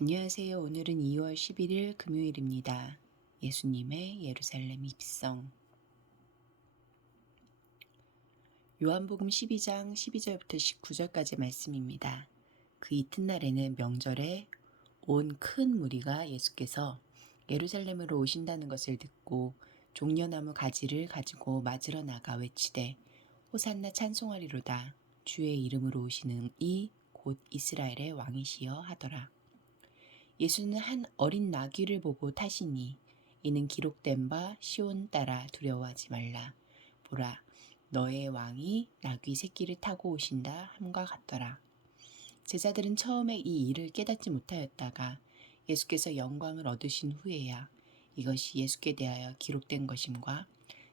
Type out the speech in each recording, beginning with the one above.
안녕하세요. 오늘은 2월 11일 금요일입니다. 예수님의 예루살렘 입성. 요한복음 12장 12절부터 19절까지 말씀입니다. 그 이튿날에는 명절에 온 큰 무리가 예수께서 예루살렘으로 오신다는 것을 듣고 종려나무 가지를 가지고 맞으러 나가 외치되 호산나 찬송하리로다. 주의 이름으로 오시는 이 곧 이스라엘의 왕이시여 하더라. 예수는 한 어린 나귀를 보고 타시니 이는 기록된 바 시온 따라 두려워하지 말라. 보라, 너의 왕이 나귀 새끼를 타고 오신다 함과 같더라. 제자들은 처음에 이 일을 깨닫지 못하였다가 예수께서 영광을 얻으신 후에야 이것이 예수께 대하여 기록된 것임과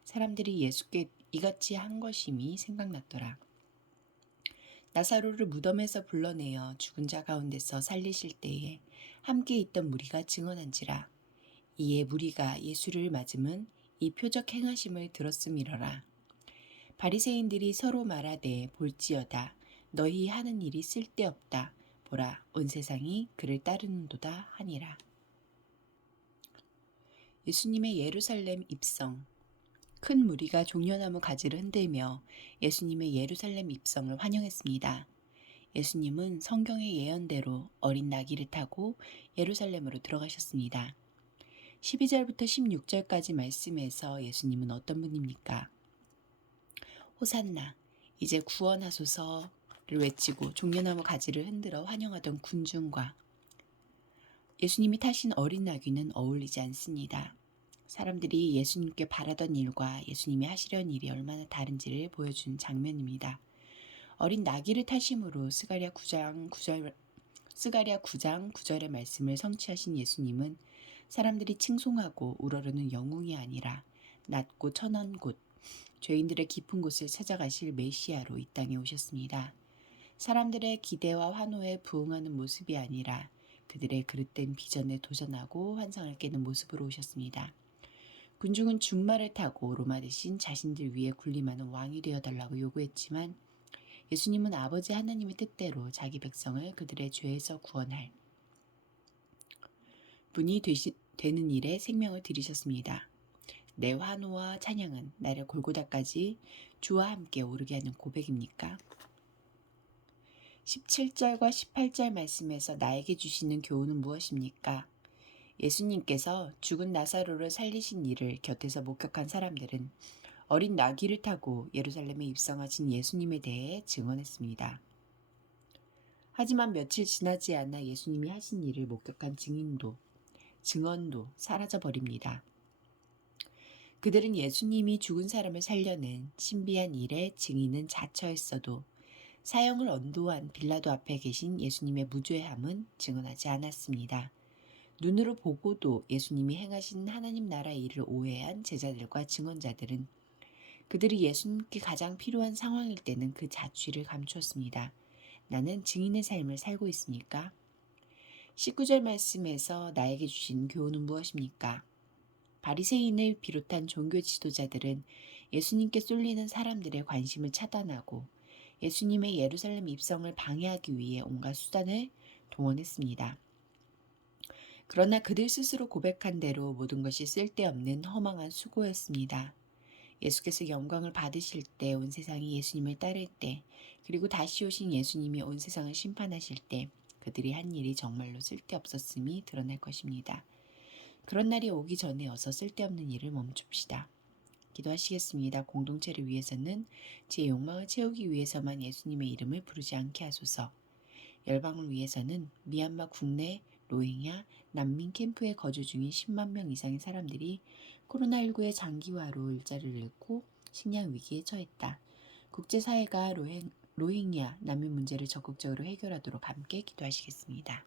사람들이 예수께 이같이 한 것임이 생각났더라. 나사로를 무덤에서 불러내어 죽은 자 가운데서 살리실 때에 함께 있던 무리가 증언한지라. 이에 무리가 예수를 맞음은 이 표적 행하심을 들었음이러라. 바리새인들이 서로 말하되 볼지어다. 너희 하는 일이 쓸데없다. 보라, 온 세상이 그를 따르는도다 하니라. 예수님의 예루살렘 입성. 큰 무리가 종려나무 가지를 흔들며 예수님의 예루살렘 입성을 환영했습니다. 예수님은 성경의 예언대로 어린 나귀를 타고 예루살렘으로 들어가셨습니다. 12절부터 16절까지 말씀에서 예수님은 어떤 분입니까? 호산나, 이제 구원하소서를 외치고 종려나무 가지를 흔들어 환영하던 군중과 예수님이 타신 어린 나귀는 어울리지 않습니다. 사람들이 예수님께 바라던 일과 예수님이 하시려는 일이 얼마나 다른지를 보여준 장면입니다. 어린 나귀를 타심으로 스가랴 9장 9절의 말씀을 성취하신 예수님은 사람들이 칭송하고 우러르는 영웅이 아니라 낮고 천한 곳, 죄인들의 깊은 곳을 찾아가실 메시아로 이 땅에 오셨습니다. 사람들의 기대와 환호에 부응하는 모습이 아니라 그들의 그릇된 비전에 도전하고 환상을 깨는 모습으로 오셨습니다. 군중은 준말을 타고 로마 대신 자신들 위에 군림하는 왕이 되어달라고 요구했지만 예수님은 아버지 하나님의 뜻대로 자기 백성을 그들의 죄에서 구원할 분이 되는 일에 생명을 들이셨습니다. 내 환호와 찬양은 나를 골고다까지 주와 함께 오르게 하는 고백입니까? 17절과 18절 말씀에서 나에게 주시는 교훈은 무엇입니까? 예수님께서 죽은 나사로를 살리신 일을 곁에서 목격한 사람들은 어린 나귀를 타고 예루살렘에 입성하신 예수님에 대해 증언했습니다. 하지만 며칠 지나지 않아 예수님이 하신 일을 목격한 증언도 사라져버립니다. 그들은 예수님이 죽은 사람을 살려낸 신비한 일의 증인은 자처했어도 사형을 언도한 빌라도 앞에 계신 예수님의 무죄함은 증언하지 않았습니다. 눈으로 보고도 예수님이 행하신 하나님 나라의 일을 오해한 제자들과 증언자들은 그들이 예수님께 가장 필요한 상황일 때는 그 자취를 감추었습니다. 나는 증인의 삶을 살고 있으니까. 19절 말씀에서 나에게 주신 교훈은 무엇입니까? 바리새인을 비롯한 종교 지도자들은 예수님께 쏠리는 사람들의 관심을 차단하고 예수님의 예루살렘 입성을 방해하기 위해 온갖 수단을 동원했습니다. 그러나 그들 스스로 고백한 대로 모든 것이 쓸데없는 허망한 수고였습니다. 예수께서 영광을 받으실 때, 온 세상이 예수님을 따를 때, 그리고 다시 오신 예수님이 온 세상을 심판하실 때 그들이 한 일이 정말로 쓸데없었음이 드러날 것입니다. 그런 날이 오기 전에 어서 쓸데없는 일을 멈춥시다. 기도하시겠습니다. 공동체를 위해서는 제 욕망을 채우기 위해서만 예수님의 이름을 부르지 않게 하소서. 열방을 위해서는 미얀마 국내 로힝야 난민 캠프에 거주 중인 10만 명 이상의 사람들이 코로나19의 장기화로 일자리를 잃고 식량 위기에 처했다. 국제사회가 로힝야 난민 문제를 적극적으로 해결하도록 함께 기도하시겠습니다.